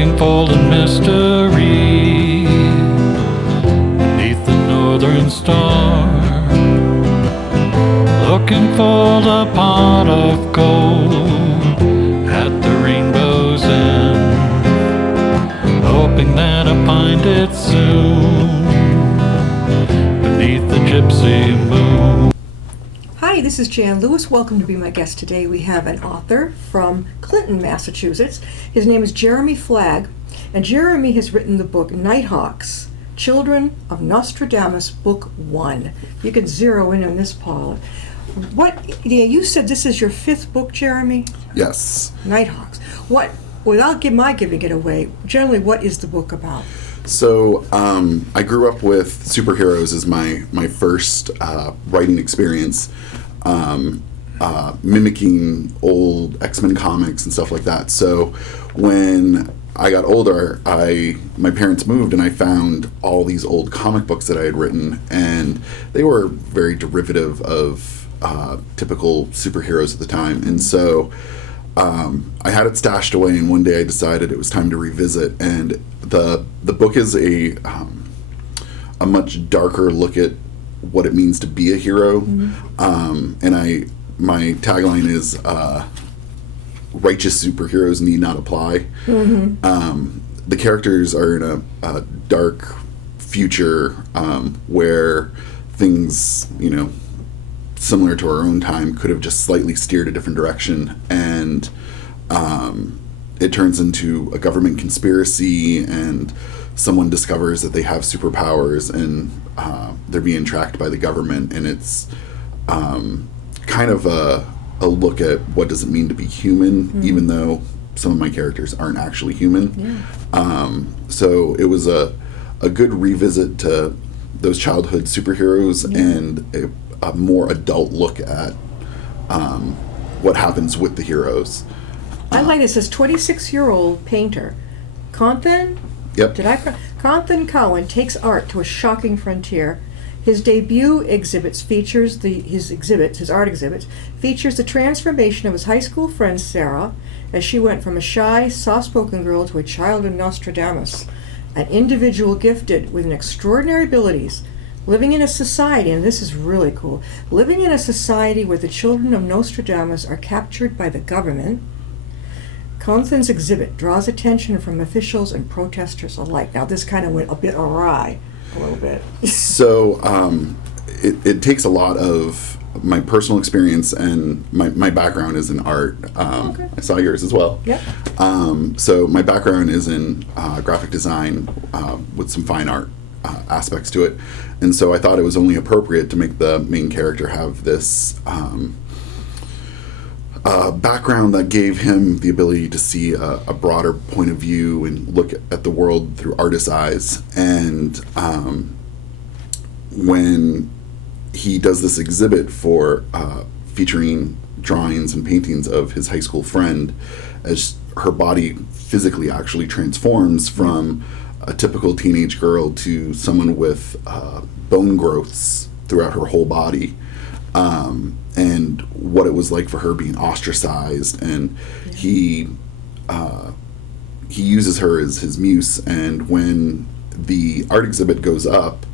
looking for the mystery beneath the northern star, looking for the pot of gold at the rainbow's end, hoping that I find it soon beneath the gypsy moon. Hi, this is Jan Lewis. Welcome to be my guest today. We have an author from Clinton, Massachusetts. His name is Jeremy Flagg, and Jeremy has written the book Nighthawks, Children of Nostradamus, Book 1. You can zero in on this, Paul. You said this is your 5th book, Jeremy? Yes. Nighthawks. Without giving it away, generally what is the book about? So I grew up with superheroes as my first writing experience, mimicking old X-Men comics and stuff like that. So when I got older, my parents moved and I found all these old comic books that I had written, and they were very derivative of typical superheroes at the time. And so I had it stashed away, and one day I decided it was time to revisit. And the book is a much darker look at what it means to be a hero. Mm-hmm. And my tagline is righteous superheroes need not apply. Mm-hmm. The characters are in a dark future where things, similar to our own time, could have just slightly steered a different direction, and it turns into a government conspiracy, and someone discovers that they have superpowers, and they're being tracked by the government, and it's kind of a look at what does it mean to be human, even though some of my characters aren't actually human. Yeah. So it was a good revisit to those childhood superheroes, and a more adult look at what happens with the heroes. I like this. This 26-year-old painter, Conthan? Yep. Conthan Cowan takes art to a shocking frontier. His debut exhibits features his art exhibits features the transformation of his high school friend Sarah, as she went from a shy, soft-spoken girl to a child of Nostradamus, an individual gifted with extraordinary abilities, living in a society, and this is really cool, living in a society where the children of Nostradamus are captured by the government. Conthan's exhibit draws attention from officials and protesters alike. Now, this kind of went a bit awry, a little bit. So it takes a lot of my personal experience, and my background is in art. Okay. I saw yours as well. Yep. So my background is in graphic design with some fine art aspects to it. And so I thought it was only appropriate to make the main character have this background that gave him the ability to see a broader point of view and look at the world through artist's eyes. And when he does this exhibit for featuring drawings and paintings of his high school friend, as her body physically actually transforms from a typical teenage girl to someone with bone growths throughout her whole body, and what it was like for her being ostracized. And he uses her as his muse, and when the art exhibit goes up,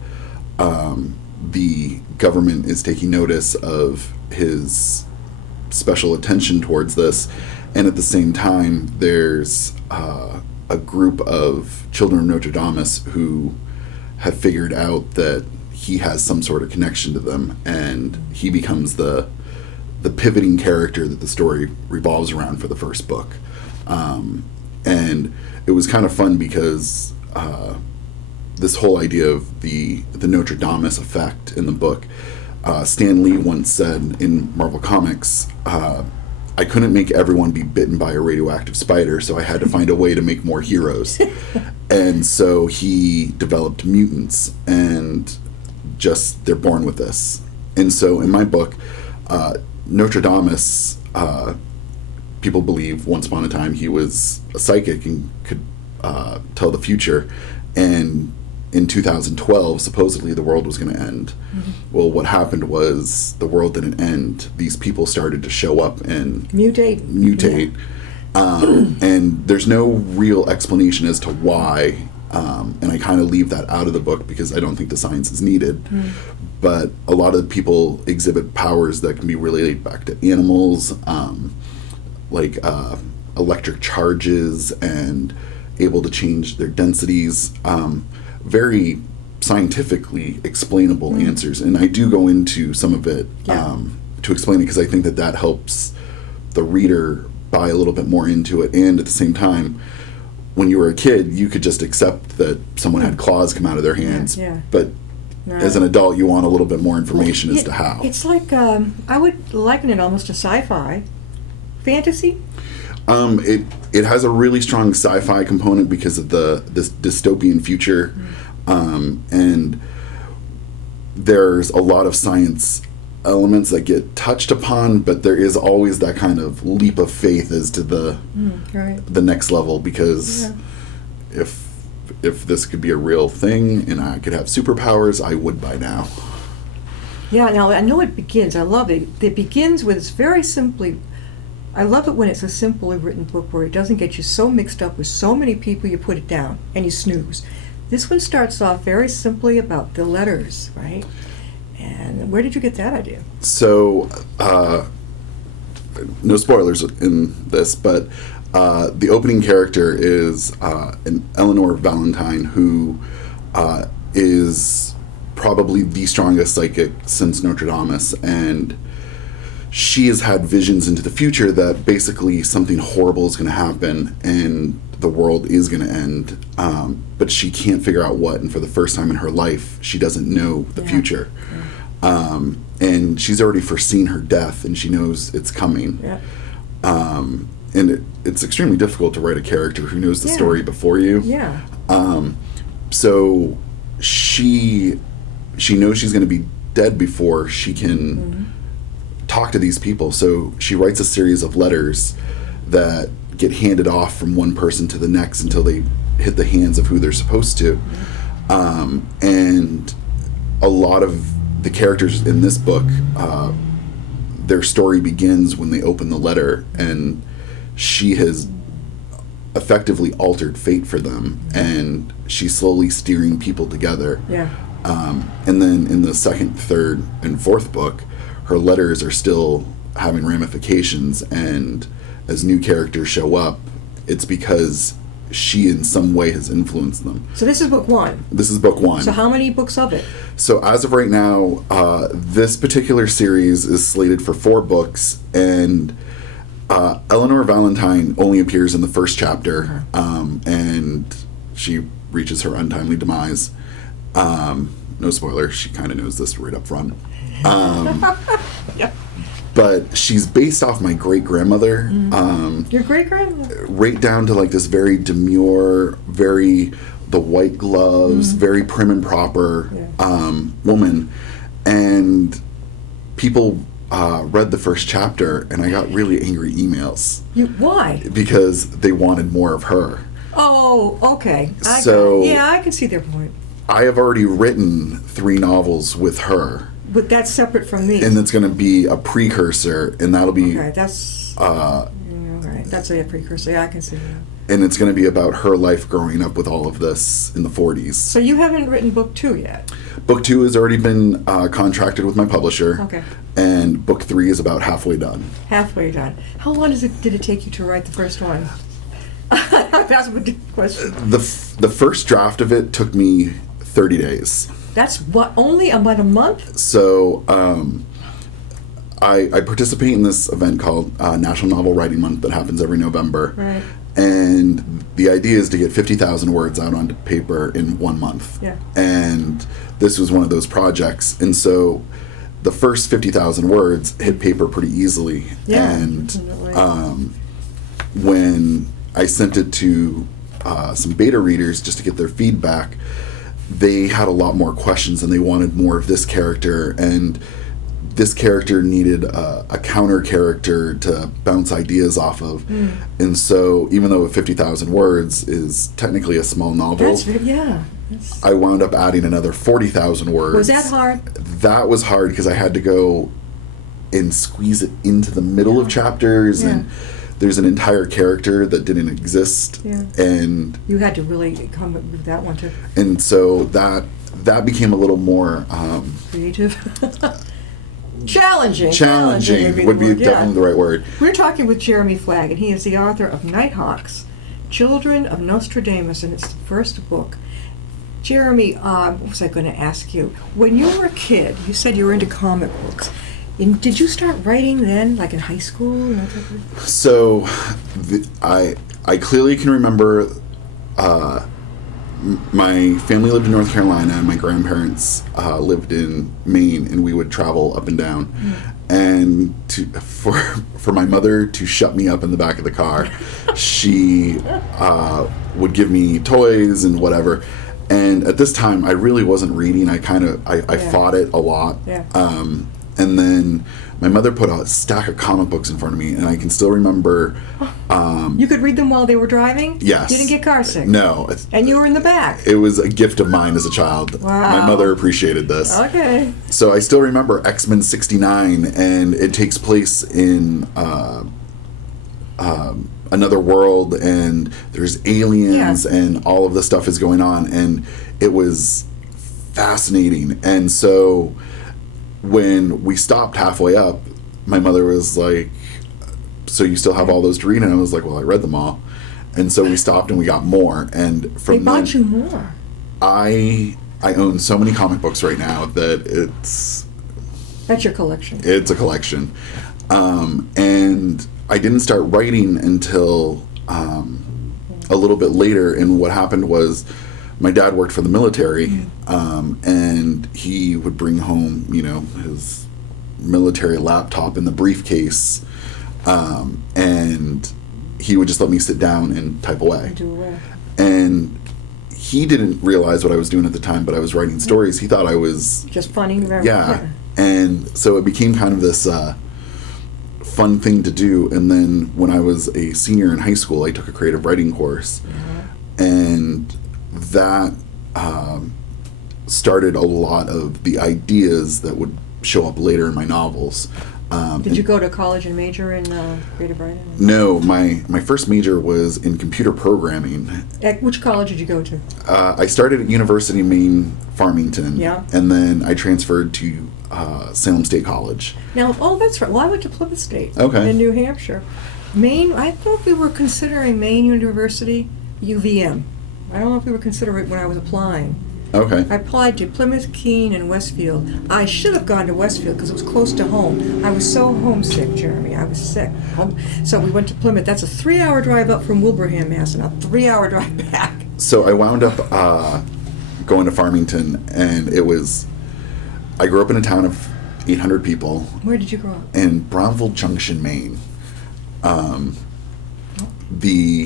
the government is taking notice of his special attention towards this, and at the same time there's a group of children of Notre Dame who have figured out that he has some sort of connection to them, and he becomes the pivoting character that the story revolves around for the first book. And it was kind of fun because this whole idea of the Notre Dame effect in the book, Stan Lee once said in Marvel Comics, I couldn't make everyone be bitten by a radioactive spider, so I had to find a way to make more heroes. And so he developed mutants, and just they're born with this. And so in my book, Notre Dame, people believe once upon a time he was a psychic and could tell the future. And in 2012, supposedly the world was going to end. Mm-hmm. Well, what happened was the world didn't end. These people started to show up and mutate. Yeah. And there's no real explanation as to why, and I kind of leave that out of the book because I don't think the science is needed. But a lot of people exhibit powers that can be related back to animals, like electric charges and able to change their densities. Very scientifically explainable answers, and I do go into some of it to explain it because I think that helps the reader buy a little bit more into it. And at the same time, when you were a kid, you could just accept that someone had claws come out of their hands. But as an adult, you want a little bit more information as to how. It's like I would liken it almost to sci-fi, fantasy. It has a really strong sci-fi component because of this dystopian future, and there's a lot of science elements that get touched upon, but there is always that kind of leap of faith as to the next level, because if this could be a real thing and I could have superpowers, I would by now. Yeah, now I know it begins. I love it. It begins with, it's very simply, I love it when it's a simply written book where it doesn't get you so mixed up with so many people you put it down and you snooze. This one starts off very simply about the letters, right? And where did you get that idea? So, no spoilers in this, but the opening character is an Eleanor Valentine, who is probably the strongest psychic since Nostradamus, and she has had visions into the future that basically something horrible is going to happen and the world is going to end, but she can't figure out what, and for the first time in her life, she doesn't know the future. And she's already foreseen her death, and she knows it's coming. And it's extremely difficult to write a character who knows the story before you. So she knows she's going to be dead before she can talk to these people. So she writes a series of letters that get handed off from one person to the next until they hit the hands of who they're supposed to. And a lot of the characters in this book, their story begins when they open the letter, and she has effectively altered fate for them, and she's slowly steering people together. And then in the second, third, and fourth book, her letters are still having ramifications, and as new characters show up, it's because she in some way has influenced them. So this is book one. This is book one. So how many books of it? So as of right now, this particular series is slated for 4 books, and Eleanor Valentine only appears in the first chapter, and she reaches her untimely demise. No spoiler, she kind of knows this right up front. But she's based off my great-grandmother. Your great-grandmother? Right down to like this very demure, the white gloves, very prim and proper woman. And people read the first chapter, and I got really angry emails. Why? Because they wanted more of her. Oh, okay. I can see their point. I have already written 3 novels with her. But that's separate from these. And it's going to be a precursor, and that'll be... Okay, that's... right. That's a precursor. Yeah, I can see that. And it's going to be about her life growing up with all of this in the 40s. So you haven't written book 2 yet? Book 2 has already been contracted with my publisher. Okay. And book 3 is about halfway done. Halfway done. How long did it take you to write the first one? That's a good question. The first draft of it took me 30 days. That's what, only about a month? So, I participate in this event called National Novel Writing Month that happens every November. Right. And the idea is to get 50,000 words out onto paper in 1 month. Yeah. And this was one of those projects. And so the first 50,000 words hit paper pretty easily. Yeah. And when I sent it to some beta readers just to get their feedback, they had a lot more questions, and they wanted more of this character, and this character needed a counter character to bounce ideas off of. And so even though 50,000 words is technically a small novel, I wound up adding another 40,000 words. Was that hard? That was hard because I had to go and squeeze it into the middle of chapters, and there's an entire character that didn't exist, Yeah. and You had to really come with that one too. and so that became a little more Creative. Challenging would be the word, definitely the right word. We're talking with Jeremy Flagg, and he is the author of Nighthawks, Children of Nostradamus, and it's the first book. Jeremy, what was I going to ask you? When you were a kid, you said you were into comic books. And did you start writing then, like in high school? You know, So, I clearly can remember. My family lived in North Carolina, and my grandparents lived in Maine, and we would travel up and down. And for my mother to shut me up in the back of the car, she would give me toys and whatever. And at this time, I really wasn't reading. I fought it a lot. Yeah. And then my mother put a stack of comic books in front of me, and I can still remember. You could read them while they were driving? Yes. You didn't get car sick? No. And you were in the back? It was a gift of mine as a child. Wow. My mother appreciated this. Okay. So I still remember X-Men 69, and it takes place in another world, and there's aliens, and all of this stuff is going on, and it was fascinating. And so when we stopped halfway up, my mother was like, so you still have all those to read? And I was like, well, I read them all. And so we stopped and we got more. And from They bought you more. I own so many comic books right now that That's your collection. it's a collection. And I didn't start writing until a little bit later. And what happened was my dad worked for the military, and he would bring home, his military laptop in the briefcase, and he would just let me sit down and type away. Do away. And he didn't realize what I was doing at the time, but I was writing stories. He thought I was... Just funny. Yeah. And so it became kind of this fun thing to do. And then when I was a senior in high school, I took a creative writing course. And that started a lot of the ideas that would show up later in my novels. Did you go to college and major in creative writing? No, my first major was in computer programming. At which college did you go to? I started at University of Maine, Farmington. Yeah. And then I transferred to Salem State College. Now, that's right. Well, I went to Plymouth State Okay. in New Hampshire. Maine, I thought we were considering Maine University UVM. I don't know if we were considering it when I was applying. Okay. I applied to Plymouth, Keene, and Westfield. I should have gone to Westfield because it was close to home. I was so homesick, Jeremy. I was sick. So we went to Plymouth. That's a 3-hour drive up from Wilbraham, Mass, and a 3-hour drive back. So I wound up going to Farmington, and I grew up in a town of 800 people. Where did you grow up? In Brownville Junction, Maine.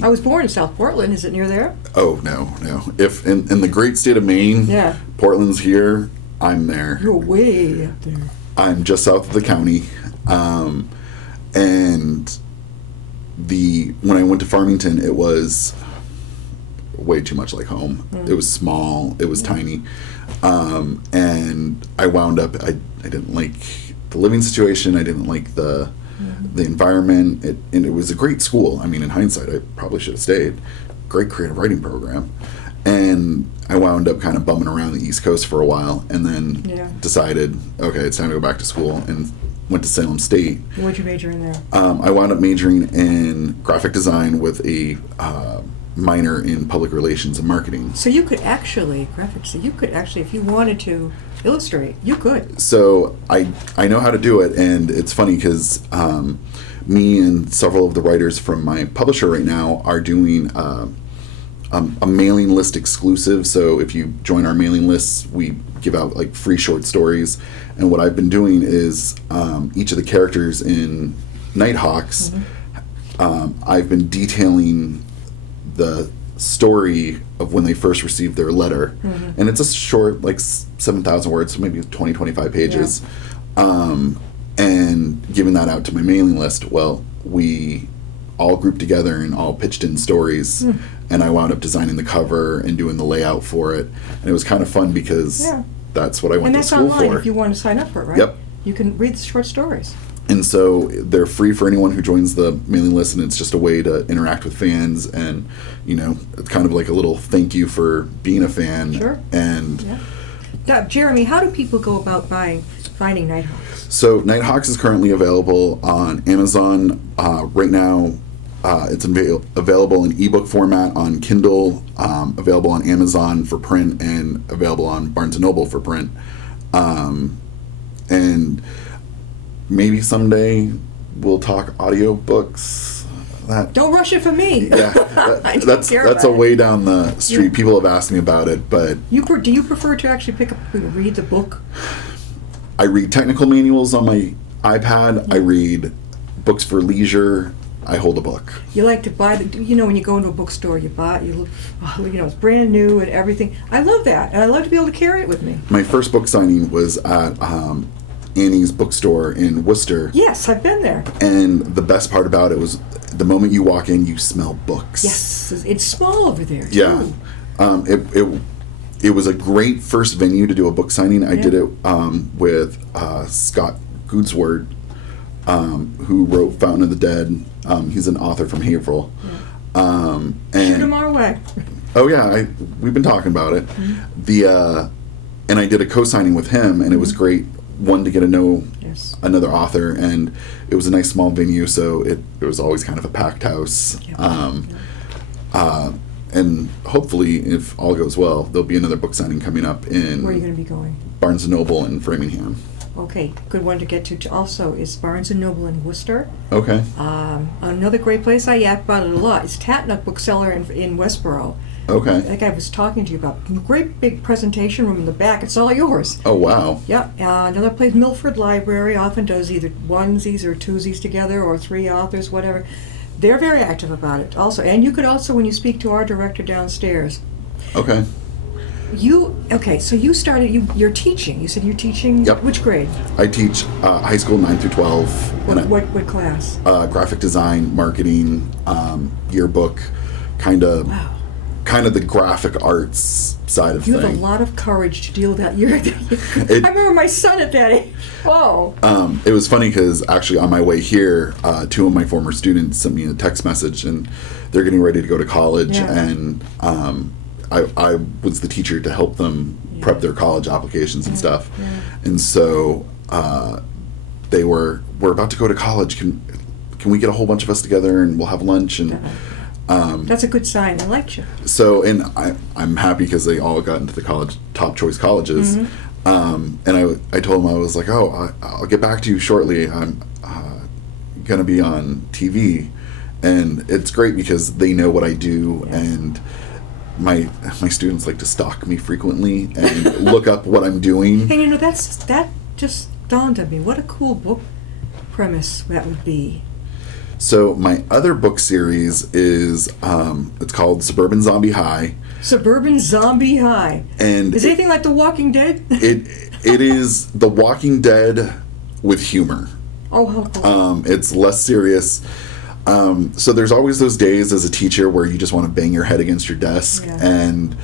I was born in South Portland. Is it near there? Oh, no. If in the great state of Maine, Yeah. Portland's here, I'm there. You're way up there. I'm just south of the county. And when I went to Farmington, it was way too much like home. It was small. It was tiny. And I wound up, I didn't like the living situation. I didn't like the environment. And it was a great school. I mean, in hindsight, I probably should have stayed. Great creative writing program. And I wound up kind of bumming around the East Coast for a while, and then decided, okay, it's time to go back to school, and went to Salem State. What'd you major in there? I wound up majoring in graphic design with a minor in public relations and marketing. So you could actually, if you wanted to illustrate, you could. So I know how to do it, and it's funny because me and several of the writers from my publisher right now are doing a mailing list exclusive. So if you join our mailing lists, we give out like free short stories. And what I've been doing is each of the characters in Nighthawks, I've been detailing the story of when they first received their letter. And it's a short, like 7,000 words, so maybe 20, 25 pages. And giving that out to my mailing list. Well, we all grouped together and all pitched in stories, and I wound up designing the cover and doing the layout for it. And it was kind of fun because that's what I went to school for. And that's online if you want to sign up for it, right? Yep. You can read the short stories. And so they're free for anyone who joins the mailing list, and it's just a way to interact with fans, and it's kind of like a little thank you for being a fan. Sure. And Now, Jeremy, how do people go about finding Nighthawks? so Nighthawks is currently available on Amazon right now. It's available in ebook format on Kindle, available on Amazon for print, and available on Barnes & Noble for print. And maybe someday we'll talk audiobooks. Don't rush it for me. Yeah, I don't that's care a about way it. down the street. Yeah. People have asked me about it, but Do you prefer to actually pick up and read the book? I read technical manuals on my iPad. I read books for leisure. I hold a book. You like to buy when you go into a bookstore, it's brand new and everything. I love that, and I love to be able to carry it with me. My first book signing was at Annie's bookstore in Worcester. Yes, I've been there. And the best part about it was the moment you walk in, you smell books. Yes, it's small over there, too. Yeah. It was a great first venue to do a book signing. I did it with Scott Goodsword, who wrote Fountain of the Dead. He's an author from Haverhill. Yeah. Shoot him our way. Oh yeah, we've been talking about it. Mm-hmm. And I did a co-signing with him, and it was great. One, to get to know another author, and it was a nice small venue, so it was always kind of a packed house. And hopefully, if all goes well, there'll be another book signing coming up in Where are you going to be going? Barnes & Noble in Framingham. Okay, good one to get to also is Barnes & Noble in Worcester. Okay. Another great place, I yak about it a lot, is Tatnuck Bookseller in Westboro. Okay. I think I was talking to you about great big presentation room in the back. It's all yours. Oh, wow. Yeah. Another place, Milford Library, often does either onesies or twosies together, or 3 authors, whatever. They're very active about it also. And you could also, when you speak to our director downstairs. Okay. So you started, you're teaching. You said you're teaching? Yep. Which grade? I teach high school 9 through 12. What class? Graphic design, marketing, yearbook, kind of the graphic arts side of things. You have a lot of courage to deal with that. I remember my son at that age. Oh. It was funny because actually on my way here, 2 of my former students sent me a text message, and they're getting ready to go to college, and I was the teacher to help them prep their college applications and stuff. Yeah. And so we're about to go to college. Can we get a whole bunch of us together and we'll have lunch? And that's a good sign. They liked you. So, and I'm happy because they all got into the top choice colleges. Mm-hmm. And I told them, I was like, I'll get back to you shortly. I'm going to be on TV. And it's great because they know what I do, and my students like to stalk me frequently and look up what I'm doing. And that just dawned on me. What a cool book premise that would be. So my other book series is it's called Suburban Zombie High. Suburban Zombie High. And is it anything like The Walking Dead? It is The Walking Dead with humor. Oh, how cool. It's less serious. So there's always those days as a teacher where you just want to bang your head against your desk, and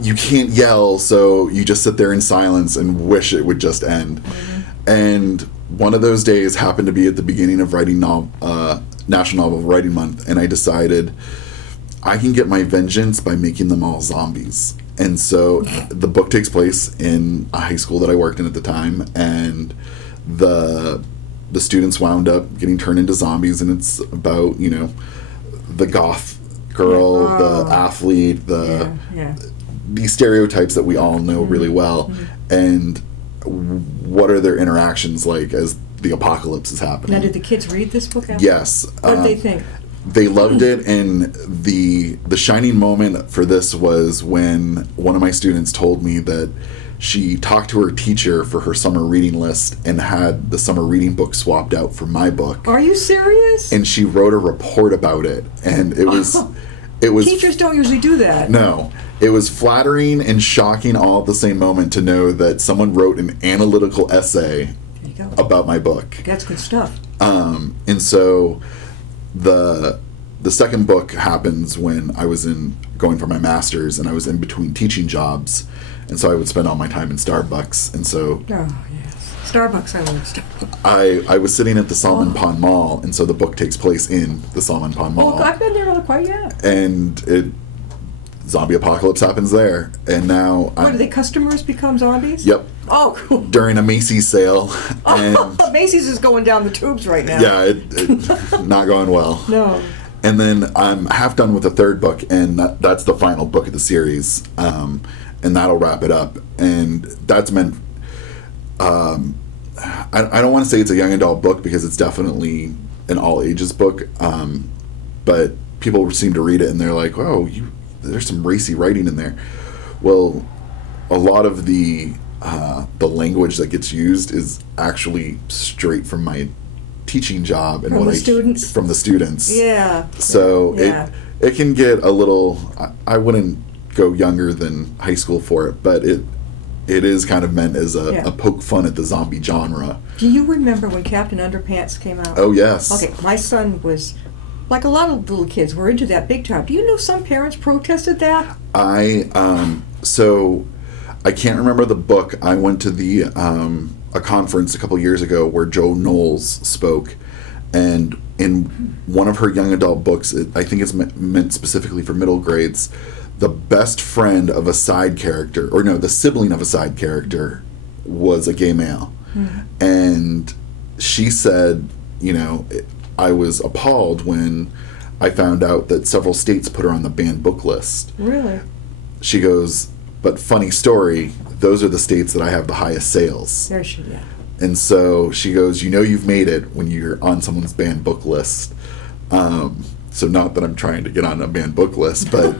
you can't yell, so you just sit there in silence and wish it would just end. Mm-hmm. And one of those days happened to be at the beginning of National Novel Writing Month, and I decided I can get my vengeance by making them all zombies. And so the book takes place in a high school that I worked in at the time, and the students wound up getting turned into zombies, and it's about, the goth girl, the athlete, these stereotypes that we all know really well, and what are their interactions like as the apocalypse is happening. Now, did the kids read this book after? Yes. What did they think? They loved it, and the shining moment for this was when one of my students told me that she talked to her teacher for her summer reading list and had the summer reading book swapped out for my book. Are you serious? And she wrote a report about it, and it was Teachers don't usually do that. No. It was flattering and shocking all at the same moment to know that someone wrote an analytical essay about my book. That's good stuff. And so the second book happens when I was going for my master's, and I was in between teaching jobs, and so I would spend all my time in Starbucks, and so Starbucks, I love Starbucks. I was sitting at the Salmon Pond Mall, and so the book takes place in the Salmon Pond Mall. Oh, I've been there not quite yet. And zombie apocalypse happens there, and now What, do the customers become zombies? Yep. Oh, cool. During a Macy's sale, and Macy's is going down the tubes right now. yeah, it not going well. No. And then I'm half done with the third book, and that's the final book of the series, and that'll wrap it up. And that's meant. I don't want to say it's a young adult book because it's definitely an all ages book, but people seem to read it and they're like, "Oh, there's some racy writing in there." Well, a lot of the language that gets used is actually straight from my teaching job and From the students? From the students. Yeah. So Yeah. it can get a little. I wouldn't go younger than high school for it, but it is kind of meant as a poke fun at the zombie genre. Do you remember when Captain Underpants came out? Oh yes. Okay, my son was, like a lot of little kids, were into that big time. Do you know some parents protested that? So I can't remember the book. I went to the a conference a couple years ago where Joe Knowles spoke, and in one of her young adult books, I think it's meant specifically for middle grades, the best friend of a side character, or no, the sibling of a side character, was a gay male. And she said, I was appalled when I found out that several states put her on the banned book list. Really? She goes, but funny story, those are the states that I have the highest sales. There she, yeah. And so she goes, you've made it when you're on someone's banned book list. So not that I'm trying to get on a banned book list, but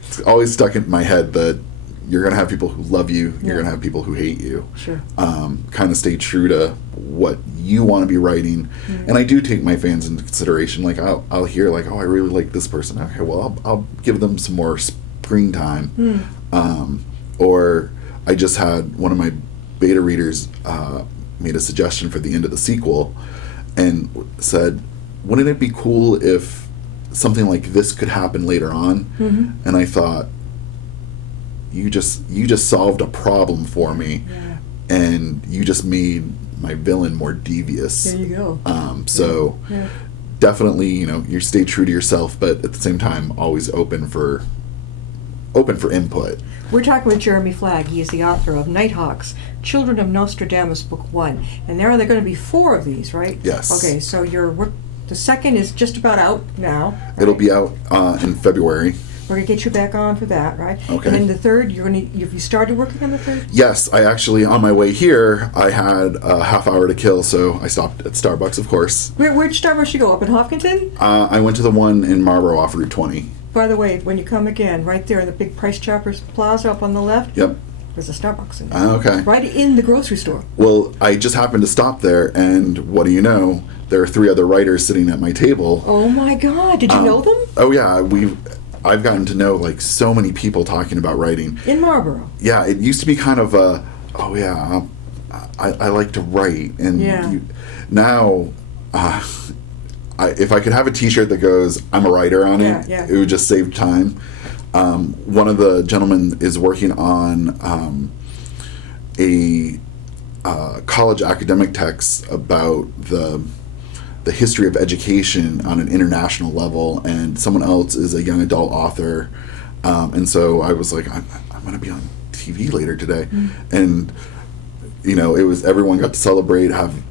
it's always stuck in my head that you're going to have people who love you, you're going to have people who hate you. Sure. Kind of stay true to what you want to be writing. And I do take my fans into consideration. Like I'll hear like, oh, I really like this person. Okay, well, I'll give them some more screen time. Or I just had one of my beta readers made a suggestion for the end of the sequel and said, wouldn't it be cool if something like this could happen later on? And I thought, you just solved a problem for me, and you just made my villain more devious. There you go. So definitely, you stay true to yourself, but at the same time, always open for input. We're talking with Jeremy Flagg. He is the author of Nighthawks, Children of Nostradamus, Book 1. And there are going to be 4 of these, right? Yes. Okay, so the second is just about out now. Right? It'll be out in February. We're going to get you back on for that, right? Okay. And then the third, have you started working on the third? Yes, I actually, on my way here, I had a half hour to kill, so I stopped at Starbucks, of course. Where'd Starbucks you go? Up in Hopkinton? I went to the one in Marlboro off Route 20. By the way, when you come again, right there in the big Price Choppers Plaza up on the left, Yep. there's a Starbucks in there. Okay. Right in the grocery store. Well, I just happened to stop there, and what do you know? There are 3 other writers sitting at my table. Oh my God! Did you know them? Oh yeah, I've gotten to know like so many people talking about writing. In Marlboro. Yeah, it used to be kind of I like to write, and now. If I could have a T-shirt that goes "I'm a writer" on it, it would just save time. One of the gentlemen is working on a college academic text about the history of education on an international level, and someone else is a young adult author. And so I was like, I'm going to be on TV later today, and it was everyone got to celebrate, have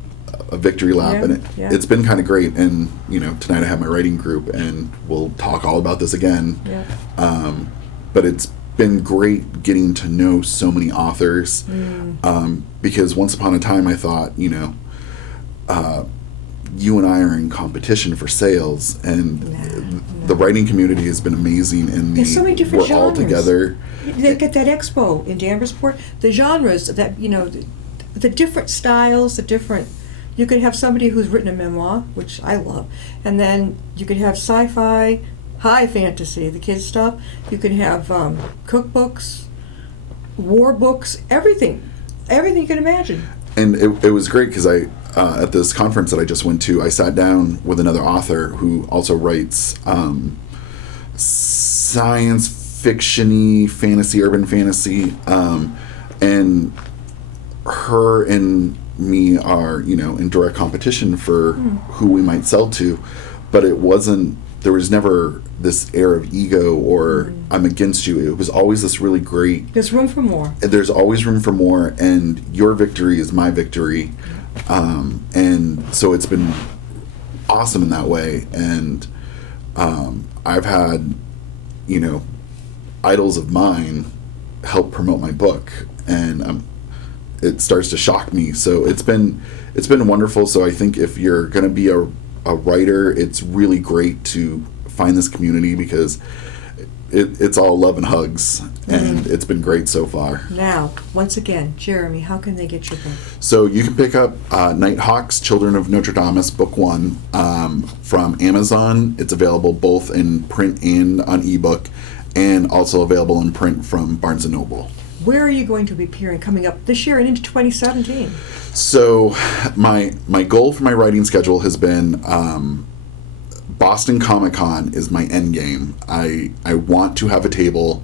a victory lap, and it's been kind of great. And tonight I have my writing group, and we'll talk all about this again. But it's been great getting to know so many authors, because once upon a time I thought, you and I are in competition for sales, and the writing community has been amazing. And there's so many different we're genres. all together. They get that expo in Danversport. The genres that the different styles, you could have somebody who's written a memoir, which I love, and then you could have sci-fi, high fantasy, the kids stuff. You could have cookbooks, war books, everything you can imagine. And it was great because I at this conference that I just went to, I sat down with another author who also writes science fiction-y fantasy, urban fantasy, and her and me are, in direct competition for who we might sell to, but there was never this air of ego or I'm against you. It was always this really great. There's room for more. There's always room for more, and your victory is my victory. And so it's been awesome in that way. And I've had, idols of mine help promote my book, and it starts to shock me. So it's been wonderful. So I think if you're going to be a writer, it's really great to find this community because it's all love and hugs, and it's been great so far. Now, once again, Jeremy, how can they get your book? So you can pick up Nighthawks, Children of Notre Dame, Book 1 from Amazon. It's available both in print and on ebook, and also available in print from Barnes & Noble. Where are you going to be appearing coming up this year and into 2017? So my goal for my writing schedule has been Boston Comic-Con is my end game. I want to have a table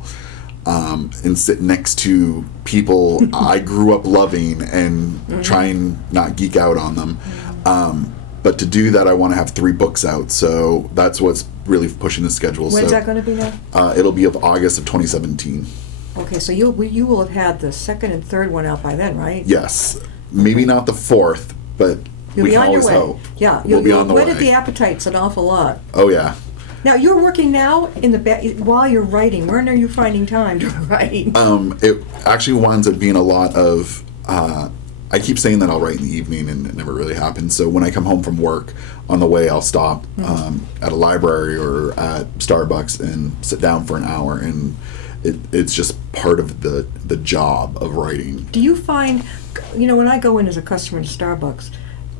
and sit next to people I grew up loving and try and not geek out on them. But to do that, I want to have 3 books out. So that's what's really pushing the schedule. When's that going to be now? It'll be of August of 2017. Okay, so you will have had the second and third one out by then, right? Yes. Maybe not the 4th, but You'll we be can on always your way. hope. Yeah, we'll be on the way. Whetted the appetites an awful lot. Oh, yeah. Now, you're working now in the while you're writing. When are you finding time to write? It actually winds up being a lot of... I keep saying that I'll write in the evening, and it never really happens. So when I come home from work, on the way I'll stop at a library or at Starbucks and sit down for an hour, and it's just part of the job of writing. Do you find, when I go in as a customer to Starbucks,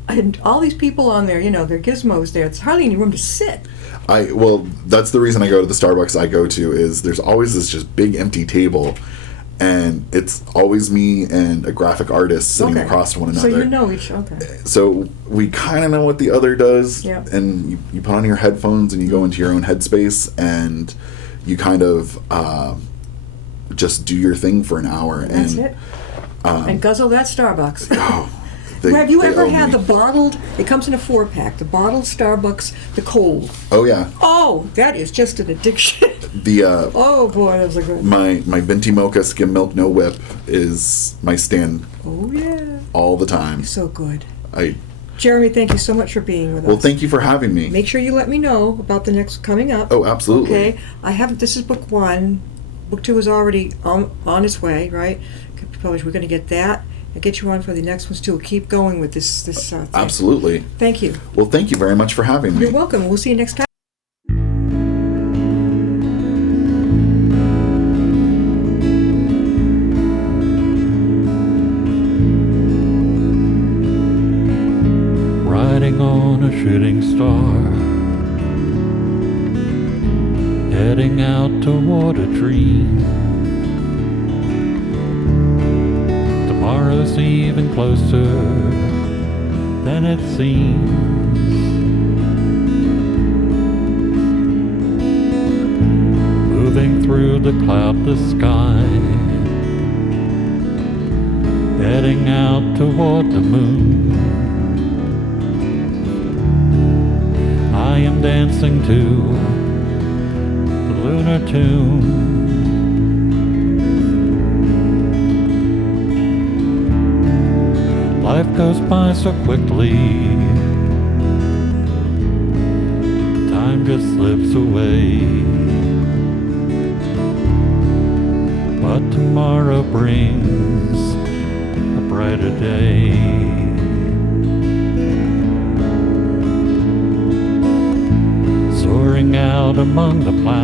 and all these people on there, their gizmos there, it's hardly any room to sit. Well, that's the reason I go to the Starbucks I go to, is there's always this just big empty table, and it's always me and a graphic artist sitting across one another. So you know each other. So we kind of know what the other does, yeah. And you put on your headphones and you go into your own headspace, and you kind of just do your thing for an hour. That's it. And guzzle that Starbucks. Oh, have you ever had the bottled, it comes in a 4-pack, the bottled Starbucks, the cold? Oh, yeah. Oh, that is just an addiction. Oh, boy, that was a good one. My venti mocha skim milk no whip is my stand. Oh, yeah. All the time. So good. Jeremy, thank you so much for being with us. Well, thank you for having me. Make sure you let me know about the next coming up. Oh, absolutely. Okay. This is book 1. Book 2 is already on its way, right? We're going to get that. I'll get you on for the next ones too. Keep going with this thing. Absolutely. Thank you. Well, thank you very much for having me. You're welcome. We'll see you next time. Riding on a shooting star, heading out toward a dream. Tomorrow's even closer than it seems. Moving through the cloudless sky, heading out toward the moon. I am dancing to the lunar tune. Life goes by so quickly, time just slips away. But tomorrow brings a brighter day. Soaring out among the planets.